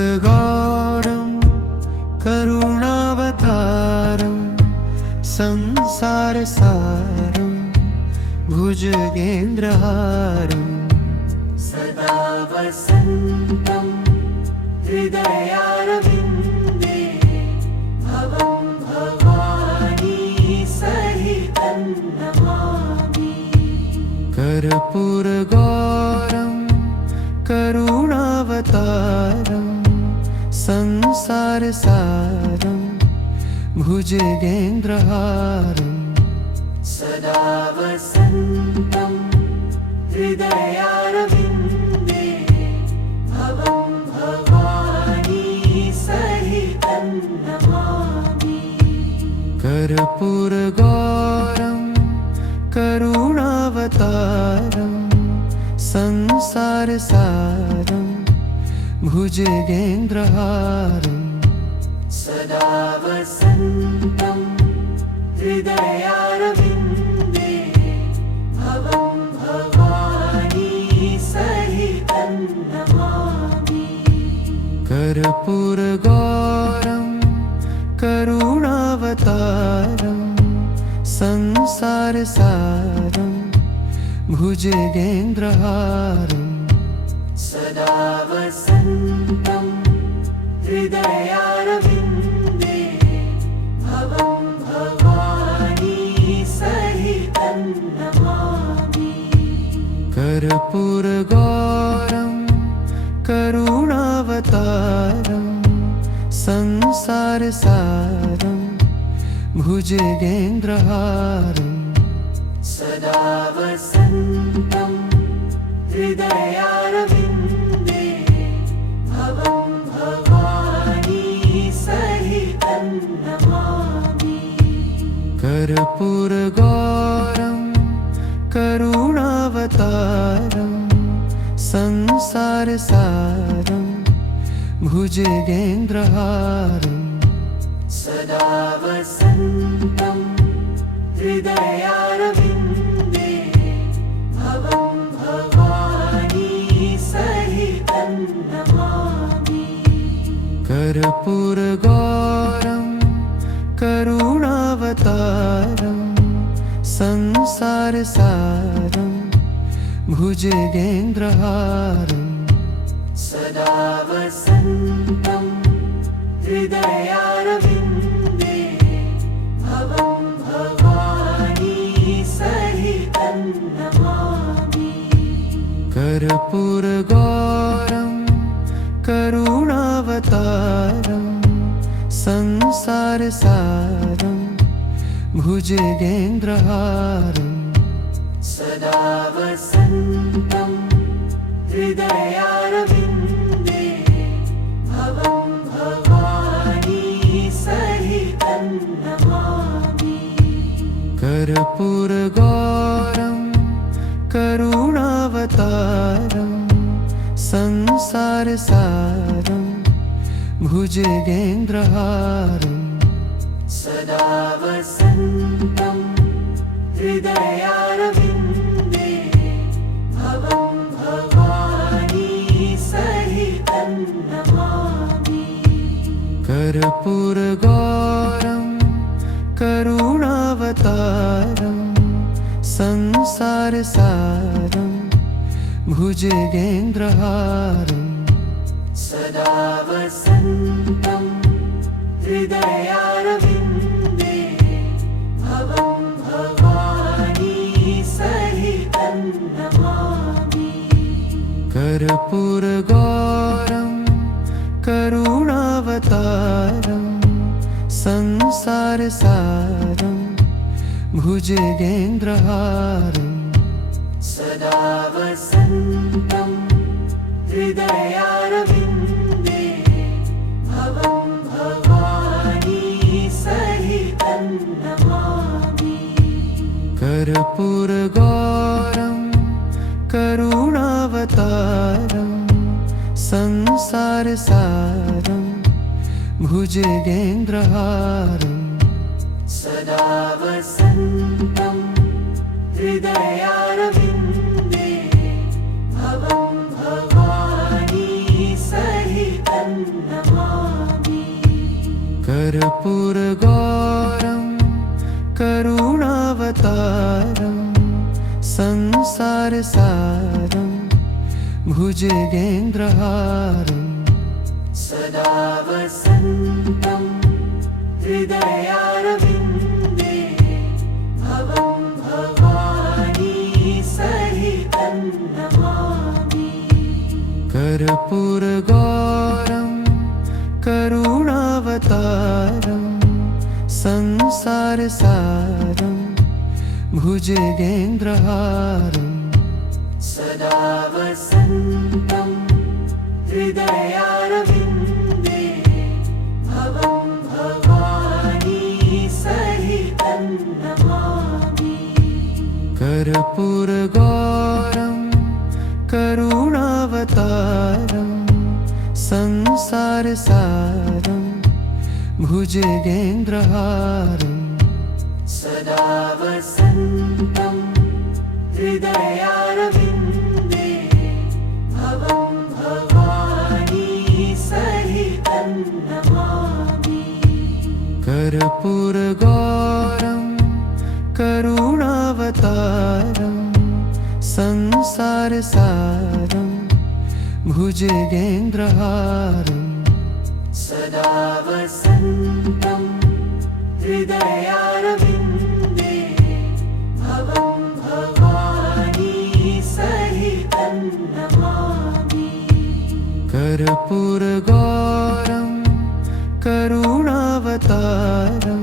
कर्पूरगौरं करुणावतारं संसारसारं भुजगेन्द्रहारं सदा वसन्तं हृदयारविन्दे भवं भवानी सहितं नमामि। कर्पूरगौरं करुणावतारं संसारसारं भुजगेन्द्रहारं सदा वसन्तं हृदयारविन्दे भवं भवानी सहितं नमामि। कर्पूरगौरं करुणावतारं संसारसारं भुजगेन्द्रहारं सदा वसन्तं हृदयारविन्दे भवं भवानी सहितं नमामि। कर्पूरगौरं करुणावतारं संसारसारं भुजगेन्द्रहारं सदा वसन्तं हृदयारविन्दे भवं भवानी सहितं नमामि। कर्पूरगौरं करुणावतारं संसारसारं भुजगेन्द्रहारं सदा वसन्तं हृदयारविन्दे भवं भवानी सहितं नमामि। कर्पूरगौरं करुणावतारं संसारसारं भुजगेन्द्रहारं सदा वसन्तं हृदयारविन्दे भवं भवानी सहितं नमामि। कर्पूरगौरं करुणावतारं संसारसारं भुजगेन्द्रहारं सदा वसन्तं हृदयारविन्दे भवं भवानी सहितं नमामि। कर्पूरगौरं करुणावतारं संसारसारं भुजगेन्द्रहारं सदा वसन्तं हृदयारविन्दे भवं भवानी सहितं नमामि। कर्पूरगौरं करुणावतारं संसारसारं भुजगेन्द्रहारं सदा वसन्तं हृदयारविन्दे भवं भवानी सहितं नमामि। कर्पूरगौरं करुणावतारं संसारसारं भुजगेन्द्रहारं सदा वसन्तं हृदयारविन्दे भवं भवानी सहितं नमामि। कर्पूरगौरं करुणावतारं संसारसारं भुजगेन्द्रहारं सदा वसन्तं हृदयारविन्दे भवं भवानी सहितं कर्पूरगौरं करुणावतारं संसारसारं भुजगेन्द्रहारं सदा वसन्तं हृदयारविन्दे भवं भवानी सहितं नमामि कर्पूरगौरं करुणावतारं संसारसारं भुजगेन्द्रहारं सदा वसन्तं हृदयारविन्दे भवं भवानी सहितं नमामि कर्पूरगौरं करुणावतारं संसारसारं भुजगेन्द्रहारं सदा वसन्तं हृदयारविन्दे भवं भवानी सहितं नमामि कर्पूरगौरं करुणावतारं संसारसारं भुजगेन्द्रहारं सदा वसन्तं हृदयारविन्दे भवं भवानी सहितं नमामि कर्पूरगौरं करुणावतारं संसारसारं भुजगेन्द्रहारं सदा वसन्तं हृदयारविन्दे भवं भवानी सहितं नमामि कर्पूरगौरं करुणावतारं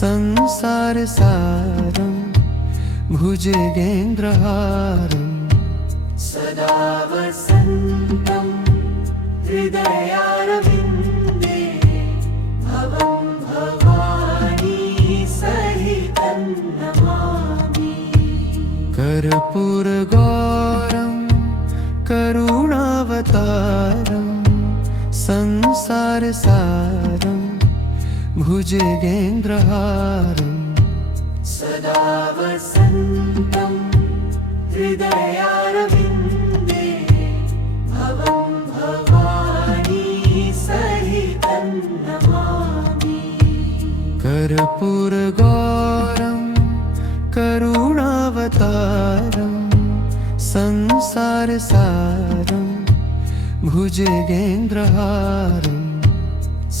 संसारसारं भुजगेन्द्रहारं सदा वसन्तं हृदयारविन्दे भवं भवानी सहितं नमामि कर्पूरगौरं करुणावतारं संसारसारं भुजगेन्द्रहारं सदा वसन्तं हृदयारविन्दे भवं भवानी सहितं नमामि कर्पूरगौरं करुणावतारं संसारसारं भुजगेन्द्रहारं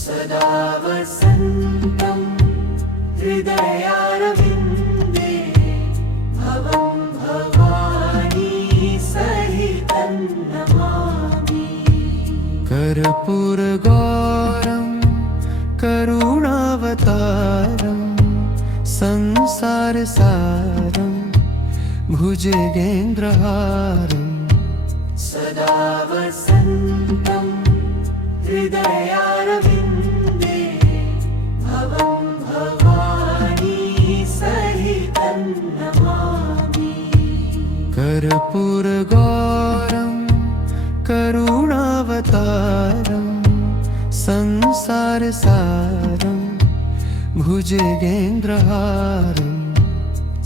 सदा वसन्तं हृदयारविन्दे भवं भवानी सहितं नमामि कर्पूरगौरं करुणावतारं संसारसारं भुजगेन्द्रहारं सदा वसन्तं हृदयारविन्दे भवं भवानी सहितं नमामि कर्पूरगौरं करुणावतारं संसारसारं भुजगेन्द्रहारं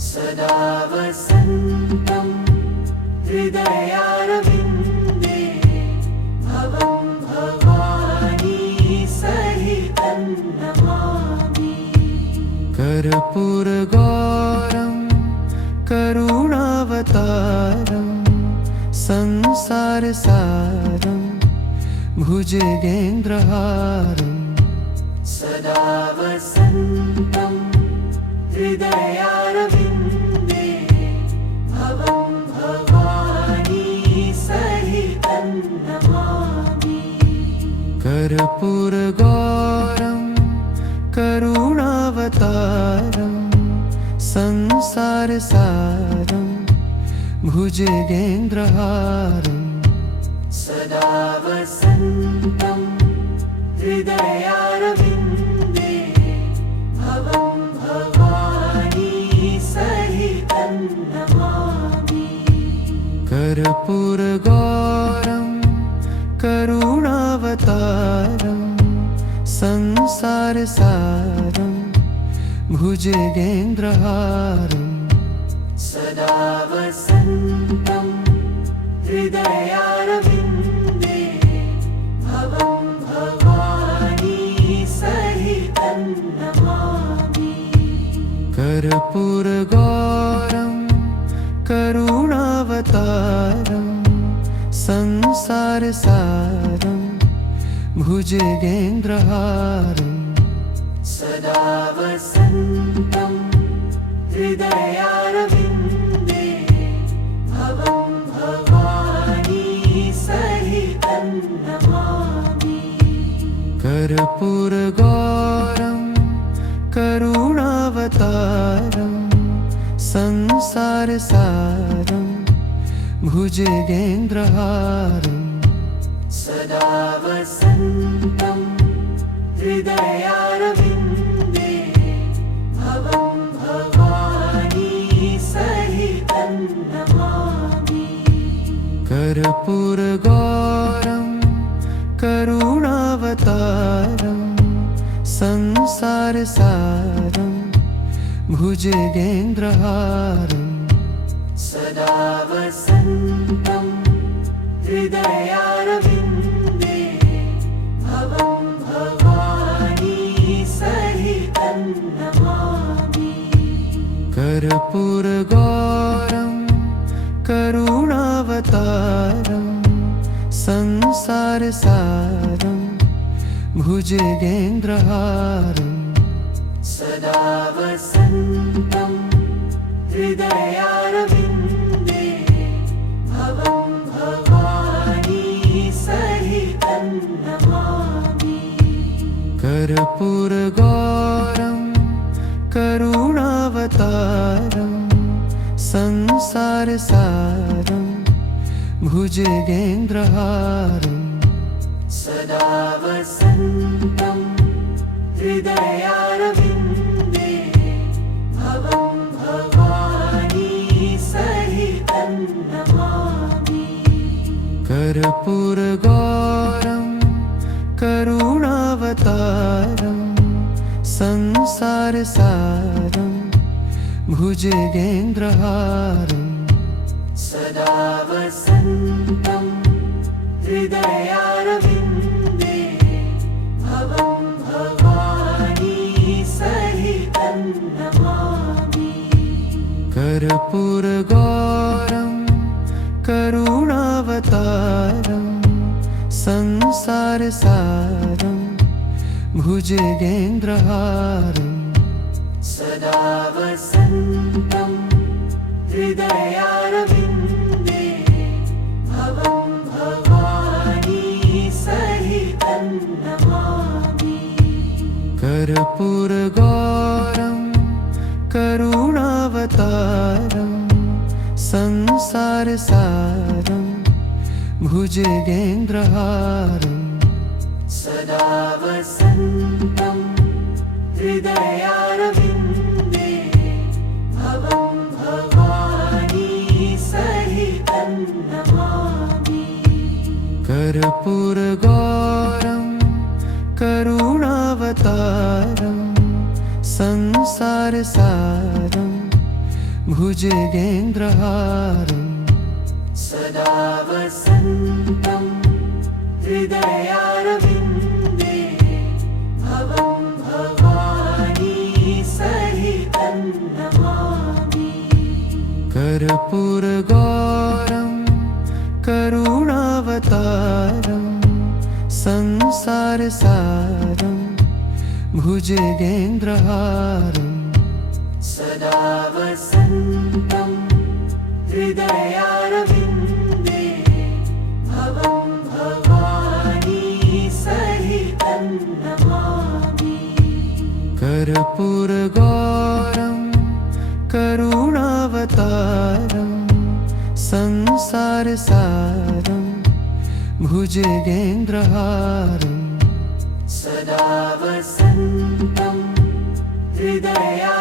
सदा वसन्तं हृदयारविन्दे भवं भवानी सहितं नमामि कर्पूरगौरं करुणावतारं संसारसारं भुजगेन्द्रहारं सदा वसन्तं हृदयारविन्दे भवं भवानी सहितं नमामि कर्पूरगौरं करुणावतारं संसारसारं भुजगेन्द्रहारं सदा वसन्तं हृदयारविन्दे भवं भवानी सहितं कर्पूरगौरं करुणावतारं संसारसारं भुजगेन्द्रहारं सदा वसन्तं हृदयारविन्दे भवं भवानी सहितं नमामि कर्पूरगौरं करुणावतारं संसारसारं भुजगेन्द्रहारं सदा वसन्तं हृदयारविन्दे भवं भवानी सहितं नमामि कर्पूरगौरं करुणावतारं संसारसारं भुजगेन्द्रहारं सदा वसन्तं हृदयारविन्दे भवं भवानी सहितं नमामि कर्पूरगौरं करुणावतारं संसारसारं भुजगेन्द्रहारं सदा वसन्तं हृदयारविन्दे भवं भवानी सहितं नमामि कर्पूरगौरं करुणावतारं संसारसारं भुजगेन्द्रहारं सदा वसन्तं हृदयारविन्दे भवं भवानी सहितं नमामि कर्पूरगौरं करुणावतारं संसारसारं भुजगेन्द्रहारं सदा वसन्तं हृदयारविन्दे भवं भवानी सहितं नमामि कर्पूरगौरं करुणावतारं संसारसारं भुजगेन्द्रहारं सदा वसन्तं हृदयारविन्दे भवं भवानी सहितं नमामि कर्पूरगौरं करुणावतारं संसारसारं भुजगेन्द्रहारं सदा वसन्तं हृदयारविन्दे भवं भवानी सहितं नमामि कर्पूरगौरं करुणावतारं संसारसारं भुजगेन्द्रहारं सदा वसन्तं हृदयारविन्दे भवं भवानी सहितं नमामि कर्पूरगौरं करुणावतारं संसारसारं भुजगेन्द्रहारं सदा वसन्तं हृदयारविन्दे भवं भवानी सहितं नमामि कर्पूरगौरं करुणावतारं संसारसारं भुजगेन्द्रहारं सदा वसन्तं हृदयारविन्दे भवं भवानी सहितं नमामि कर्पूरगौरं करुणावतारं संसारसारं भुजगेन्द्रहारं सदा वसन्तं हृदया